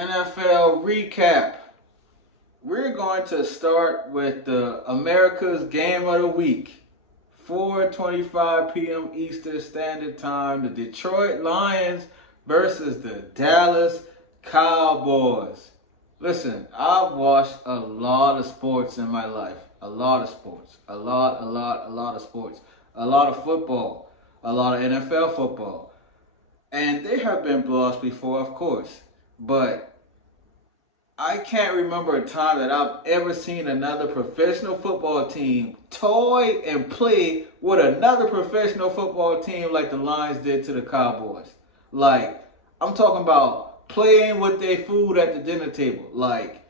NFL recap. We're going to start with the America's Game of the Week. 4:25 p.m. Eastern Standard Time. The Detroit Lions versus the Dallas Cowboys. Listen, I've watched a lot of sports in my life. A lot of sports. A lot of sports. A lot of football. A lot of NFL football. And they have been blowouts before, of course. But I can't remember a time that I've ever seen another professional football team toy and play with another professional football team like the Lions did to the Cowboys. Like, I'm talking about playing with their food at the dinner table. Like,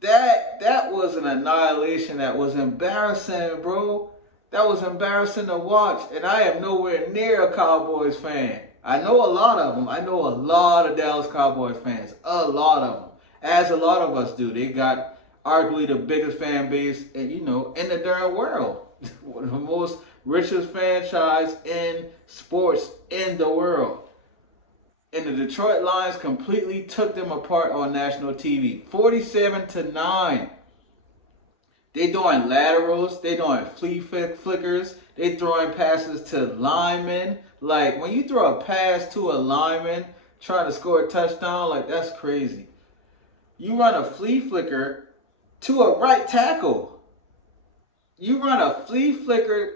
that was an annihilation that was embarrassing, bro. That was embarrassing to watch. And I am nowhere near a Cowboys fan. I know a lot of them. I know a lot of Dallas Cowboys fans. A lot of them. As a lot of us do. They got arguably the biggest fan base in the darn world. One of the most richest franchise in sports in the world. And the Detroit Lions completely took them apart on national TV. 47-9. They doing laterals. They doing flea flickers. They throwing passes to linemen. Like, when you throw a pass to a lineman trying to score a touchdown, like, that's crazy. You run a flea flicker to a right tackle. You run a flea flicker,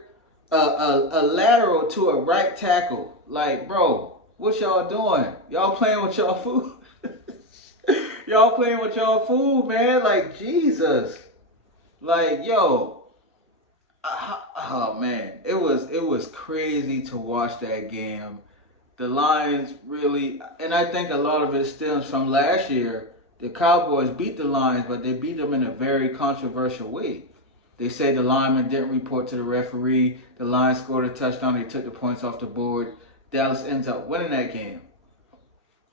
a lateral to a right tackle. Like, bro, what y'all doing? Y'all playing with y'all food? Y'all playing with y'all food, man. Like, Jesus. Like, yo. Oh, man. It was crazy to watch that game. The Lions really, and I think a lot of it stems from last year. The Cowboys beat the Lions, but they beat them in a very controversial way. They said the lineman didn't report to the referee. The Lions scored a touchdown. They took the points off the board. Dallas ends up winning that game.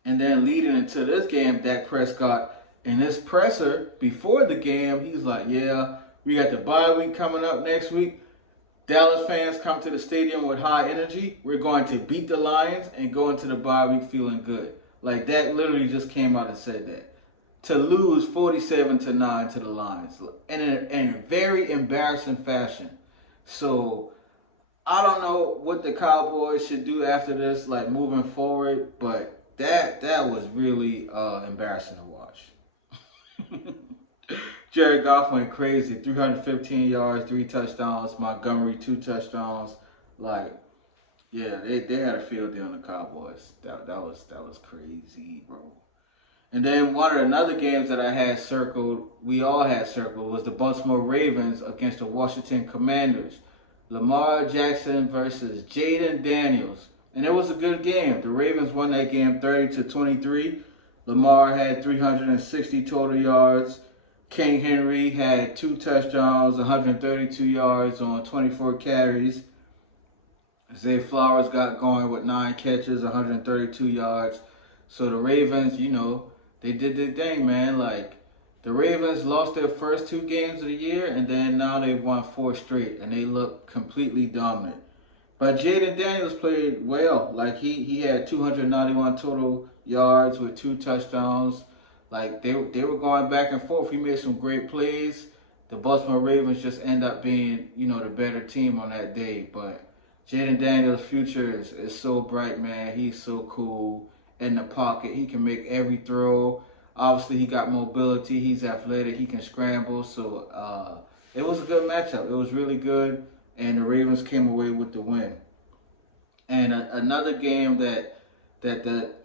And then leading into this game, Dak Prescott, in his presser before the game, he's like, yeah, we got the bye week coming up next week. Dallas fans come to the stadium with high energy. We're going to beat the Lions and go into the bye week feeling good. Like, Dak literally just came out and said that. To lose 47-9 to the Lions in a very embarrassing fashion. So I don't know what the Cowboys should do after this, like moving forward, but that was really embarrassing to watch. Jared Goff went crazy, 315 yards, 3 touchdowns. Montgomery, 2 touchdowns. Like, yeah, they had a field day on the Cowboys. That was crazy, bro. And then one of another games that I had circled, we all had circled, was the Baltimore Ravens against the Washington Commanders. Lamar Jackson versus Jaden Daniels. And it was a good game. The Ravens won that game 30-23. Lamar had 360 total yards. King Henry had 2 touchdowns, 132 yards on 24 carries. Zay Flowers got going with 9 catches, 132 yards. So the Ravens, they did their thing, man. Like, the Ravens lost their first 2 games of the year, and then now they've won 4 straight, and they look completely dominant. But Jaden Daniels played well. Like, he had 291 total yards with 2 touchdowns. Like, they were going back and forth. He made some great plays. The Baltimore Ravens just end up being, the better team on that day. But Jaden Daniels' future is so bright, man. He's so cool in the pocket. He can make every throw. Obviously, he got mobility. He's athletic. He can scramble. So it was a good matchup. It was really good, and the Ravens came away with the win. And another game that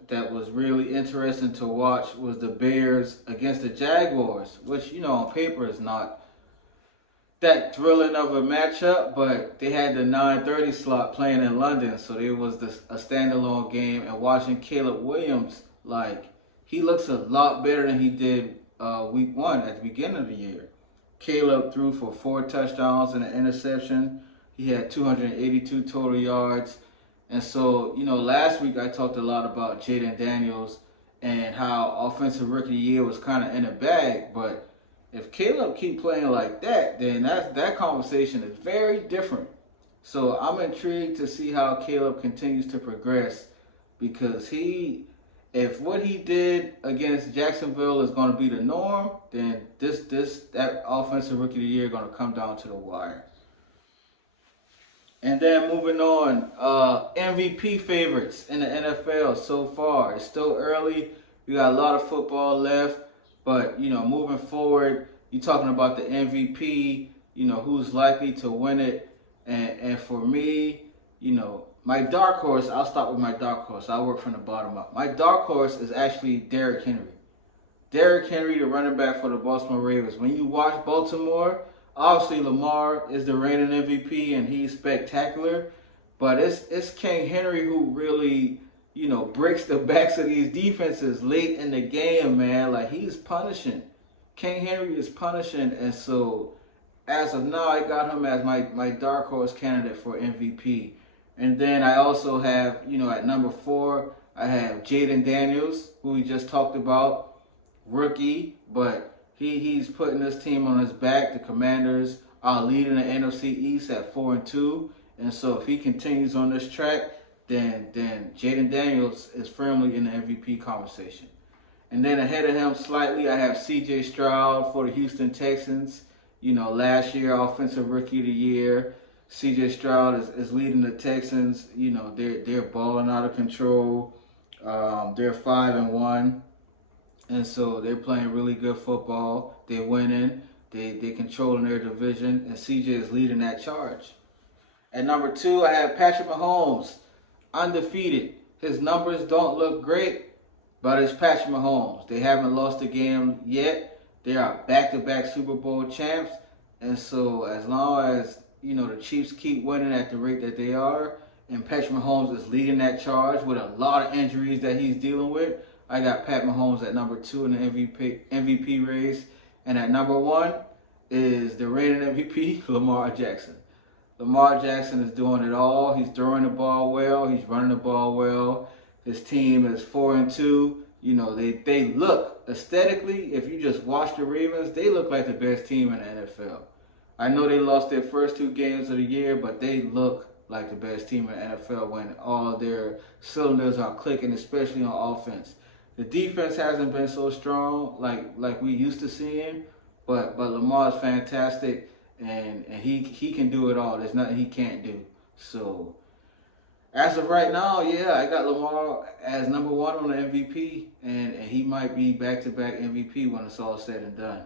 was really interesting to watch was the Bears against the Jaguars, which on paper is not that thrilling of a matchup, but they had the 9:30 slot playing in London, so it was a standalone game. And watching Caleb Williams, like, he looks a lot better than he did week 1 at the beginning of the year. Caleb threw for 4 touchdowns and an interception. He had 282 total yards. And so, last week I talked a lot about Jaden Daniels and how Offensive Rookie of the Year was kind of in a bag, but if Caleb keep playing like that, then that conversation is very different. So I'm intrigued to see how Caleb continues to progress, because he If what he did against Jacksonville is going to be the norm, then that offensive rookie of the year going to come down to the wire. And then moving on, MVP favorites in the NFL so far. It's still early. We got a lot of football left, but moving forward, you're talking about the MVP. Who's likely to win it, and for me, my dark horse. I'll start with my dark horse. I'll work from the bottom up. My dark horse is actually Derrick Henry. Derrick Henry, the running back for the Baltimore Ravens. When you watch Baltimore, obviously Lamar is the reigning MVP and he's spectacular, but it's King Henry who really, breaks the backs of these defenses late in the game, man. Like, he's punishing. King Henry is punishing, and so as of now, I got him as my dark horse candidate for MVP. And then I also have, at number 4, I have Jaden Daniels, who we just talked about. Rookie, but he's putting this team on his back. The Commanders are leading the NFC East at 4-2, and so if he continues on this track, then Jaden Daniels is firmly in the MVP conversation. And then ahead of him slightly, I have C.J. Stroud for the Houston Texans. Last year Offensive Rookie of the Year. C.J. Stroud is leading the Texans. They're balling out of control. They're 5-1. And so they're playing really good football. They're winning. They're controlling their division. And CJ is leading that charge. At number 2, I have Patrick Mahomes, undefeated. His numbers don't look great, but it's Patrick Mahomes. They haven't lost a game yet. They are back-to-back Super Bowl champs. And so as long as, the Chiefs keep winning at the rate that they are, and Patrick Mahomes is leading that charge with a lot of injuries that he's dealing with, I got Pat Mahomes at number 2 in the MVP race. And at number 1 is the reigning MVP, Lamar Jackson. Lamar Jackson is doing it all. He's throwing the ball well. He's running the ball well. His team is 4-2. They look, aesthetically, if you just watch the Ravens, they look like the best team in the NFL. I know they lost their first 2 games of the year, but they look like the best team in the NFL when all their cylinders are clicking, especially on offense. The defense hasn't been so strong like we used to seeing, but Lamar's fantastic, and he can do it all. There's nothing he can't do. So as of right now, yeah, I got Lamar as number 1 on the MVP, and he might be back-to-back MVP when it's all said and done.